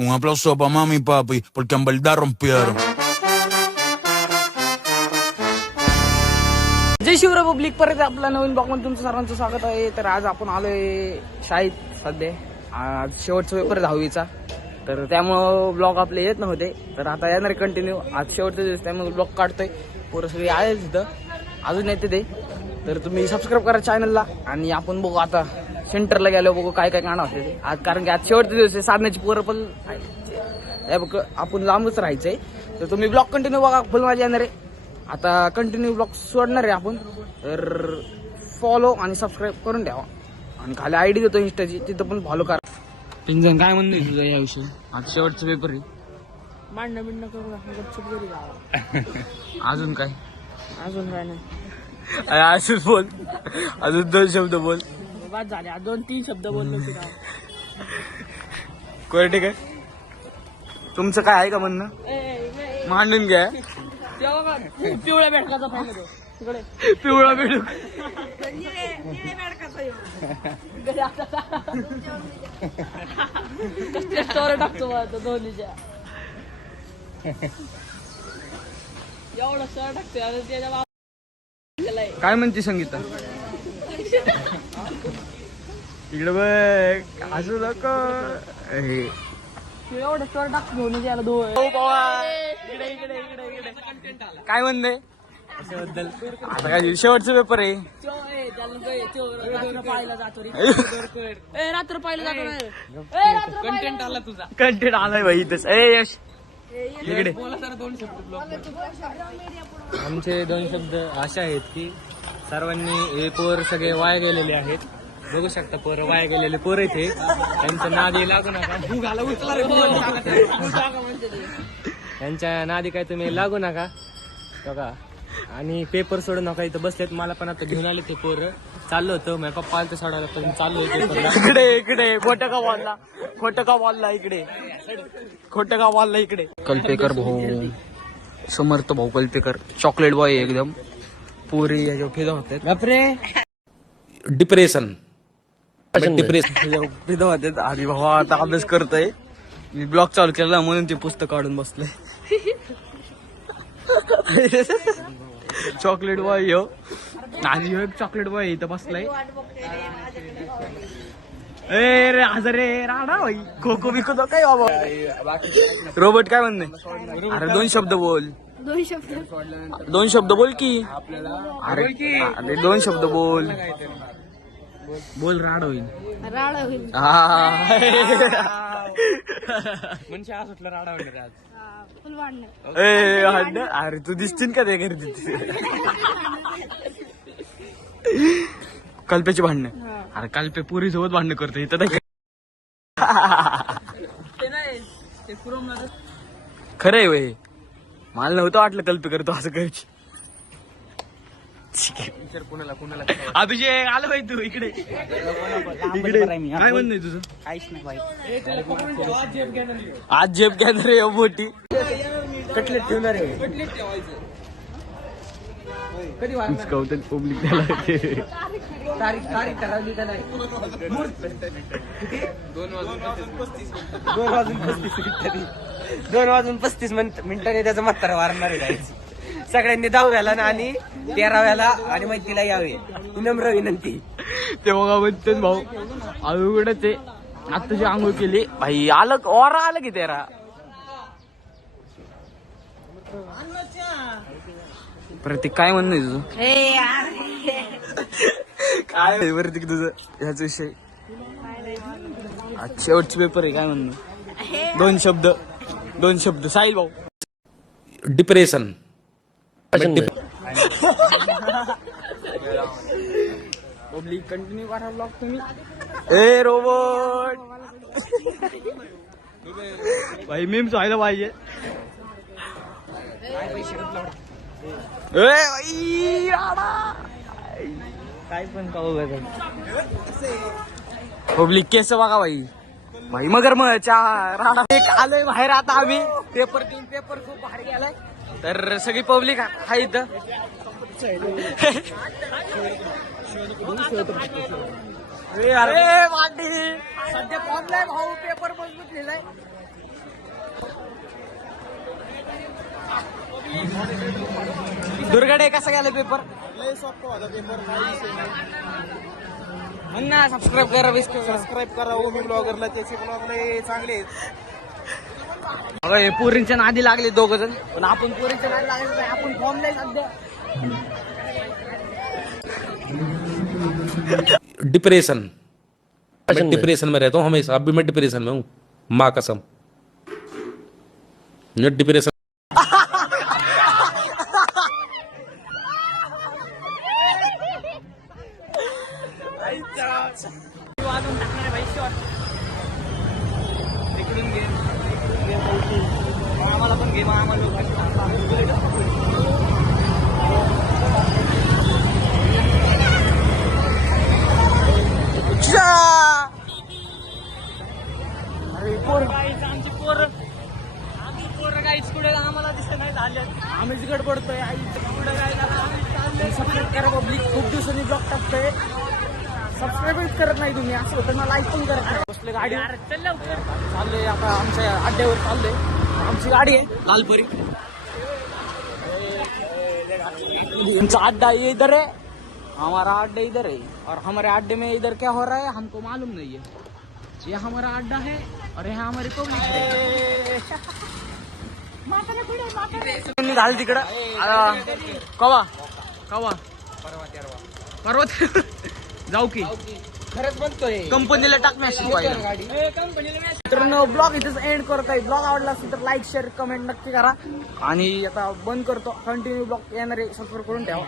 Un aplauso para mami y papi, porque en verdad rompieron. जय Shivray public, परत आपला नवीन ब्लॉगमध्ये तुमचं सर्वांचं स्वागत आहे. तर आज आपण आलोय शाळेत. सध्या आज शेवटचा पेपर 10वीचा, तर त्यामुळं ब्लॉग आपले येत नव्हते. तर आता येणार कंटिन्यू. आज शेवटचा दिवस, त्यामुळे ब्लॉग काढतोय. पोरं सगळी आहे तिथं, अजून येते ते. तर तुम्ही सबस्क्राईब करा चॅनलला. आणि आपण बघू आता सेंटरला गेलो, बघू काय काय काढणार होते ते आज. कारण की आज शेवटचा दिवस आहे. साधण्याची पोरं पण बघ, आपण लांबच राहायचंय. तर तुम्ही ब्लॉग कंटिन्यू बघा, फुल माझी येणार आहे. आता कंटिन्यू ब्लॉग सोडणार आहे आपण. तर फॉलो आणि सबस्क्राईब करून ठेवा. आणि खाली आयडी देतो इंस्टाची, तिथं पण फॉलो करा. पिंजन काय म्हणणं आहे तुझं याविषयी? आज शेवटचा पेपर आहे. मांडणं बिंडणं करून गपचूप घरी जावं. अजून काय? अजून काय नाही. अजून बोल, अजून 2 शब्द बोल. बाद झाले, 2-3 शब्द बोललो की राव. कोरटे काय तुमचं काय आहे का म्हणणं? मांडून घ्या. तेव्हा पिवळ्या बेडकाचा फायदा तो तिकडे. पिवळा बेडूक. कसल्या स्टोरी टाकतो बा तो धोनीच्या. एवढं स्टोरी टाकतोय आणि त्याच्या बाबा काय म्हणते संगीता? इकडे बघ, असू नको. एवढं स्टोरी टाकतो धोनीच्या याला धो. काय म्हणणे आता? काय शेवटचा पेपर आहे. पाहायला जातो रे. रात्र पाहायला जातो नाही. कंटेंट आला तुझा. कंटेंट आलाय भाई तस. यश इकडे. आमचे 2 शब्द असे आहेत की सर्वांनी हे पोर सगळे वाया गेलेले आहेत. बघू शकता पोरं वाया गेलेले पोर इथे. त्यांचं नादी लागू नका. त्यांच्या नादी काय तुम्ही लागू नका बघा. आणि पेपर सोडू नका. इथं बसलेत, मला पण आता घेऊन आले ते पोरं. चाललो होतो माझ्या पप्पा आलं सोडायला, पण चाललो पेपरला. इकडे इकडे खोटं का बोलला, खोटं का बोलला इकडे, खोटं का बोलला इकडे. कल्पेकर भाऊ, समर्थ भाऊ कल्पेकर, चॉकलेट बॉय एकदम. पुरी याच्या फिदा होते. बापरे. डिप्रेशन. फिदा होते. आणि भाऊ आता अभ्यास करतोय. मी ब्लॉग चालू केला म्हणून ते पुस्तक काढून बसले. चॉकलेट बॉय हो. आणि एक चॉकलेट बॉय इथं बसलाय. ए रे आज रे राडा भाई. खो खो बिको तो काय बाबा. रोबोट काय म्हणणे? अरे 2 शब्द बोल. 2 शब्द बोल की. अरे 2 शब्द बोल. बोल. राड होईल. म्हणजे आज सुटलं राडा म्हणलं आज. अरे तू दिसतील का ते घरी? कल्पेची भांडणं. अरे कल्पे पुरी सोबत भांडणं करतो इथं. खरंय वय. मला नव्हतं वाटलं कल्पे करतो असं करायची. अभिषेक आलं पाहिजे तू इकडे. इकडे काय म्हणणं तुझं? काहीच नाही भाई. आज जेब घेणार आहे मोठी. कटलेट ठेवणार आहे. पब्लिक त्याला तारीख ठरवली का नाही? 2 वाजून 35 मिनिटांनी त्याचं म्हातारा वारणार आहे. सगळ्यांनी 10व्याला आणि 13व्याला आणि मैत्रीला यावे, नम्र विनंती. ते बघा म्हणते भाऊ अवघडच आहे. आत्ताची आंघोळ केली भाई. आलं ओरा आलं की 13. प्रतीक काय म्हणणं आहे तुझं? काय प्रतीक तुझं ह्याच विषय? आज शेवटचे पेपर आहे, काय म्हणणं? 2 शब्द साहिल भाऊ. डिप्रेशन. पब्लिक कंटिन्यू करा ब्लॉग तुम्ही. ए रोबोट भाई मीम्स व्हायला पाहिजे. काय पण पाहू बघा. पब्लिक केस बघा भाई. भाई मगर राडा एक आलोय बाहेर. आता आम्ही पेपर खूप बाहेर गेलाय. तर सगळी पब्लिक आहे इथं. अरे वाटी सध्या पॉनलाय भाऊ. पेपर मजबूत लिहिलाय. दुर्गडे कसा गेला पेपर म्हणा सबस्क्राईब करा सबस्क्राईब करा ओमी ब्लॉगरला त्याचे ब्लॉग लय चांगले आहेत. पोरींच्या नादी लागले दोघ जण पण आपण पोरींच्या नादी लागले नाही, आपण फॉर्म नाही सध्या डिप्रेशन, मैं डिप्रेशन में रहता हूँ हमेशा, अभी मैं डिप्रेशन में हूँ, माँ कसम, मैं डिप्रेशन. वाजून टाकणार आहे भाई शॉट इकडून घे आम्हाला पण घे अरे पोर आमची पोर काहीच कुठे आम्हाला दिसत नाही झाले आम्हीच गडबडतोय आई कुठे काय आम्ही सबस्क्राईब करा पब्लिक खूप दिवसांनी ब्लॉग टाकतोय सबस्क्राईबच करत नाही तुम्ही असं होतं ना लाईक पण करत नाही बसले गाडी चाललोय आता आमच्या अड्ड्यावर चाललोय आमची गाडी आहे लालपरी तुमचा अड्डा ये इधर है हमारा अड्डा इधर है और हमारे अड्डे में इधर क्या हो रहा है हमको मालूम नहीं है ये हमारा अड्डा है और यहाँ हमारी पब्लिक है झालं तिकडं कवा कवा परवा जाऊ की खरंच बनतोय कंपनीला टाक मेसेज तर ब्लॉग इथेच एंड करतोय. ब्लॉग आवडला असेल तर लाईक शेअर कमेंट नक्की करा आणि आता बंद करतो. कंटिन्यू ब्लॉग येणारे सबस्क्राईब करून ठेवा.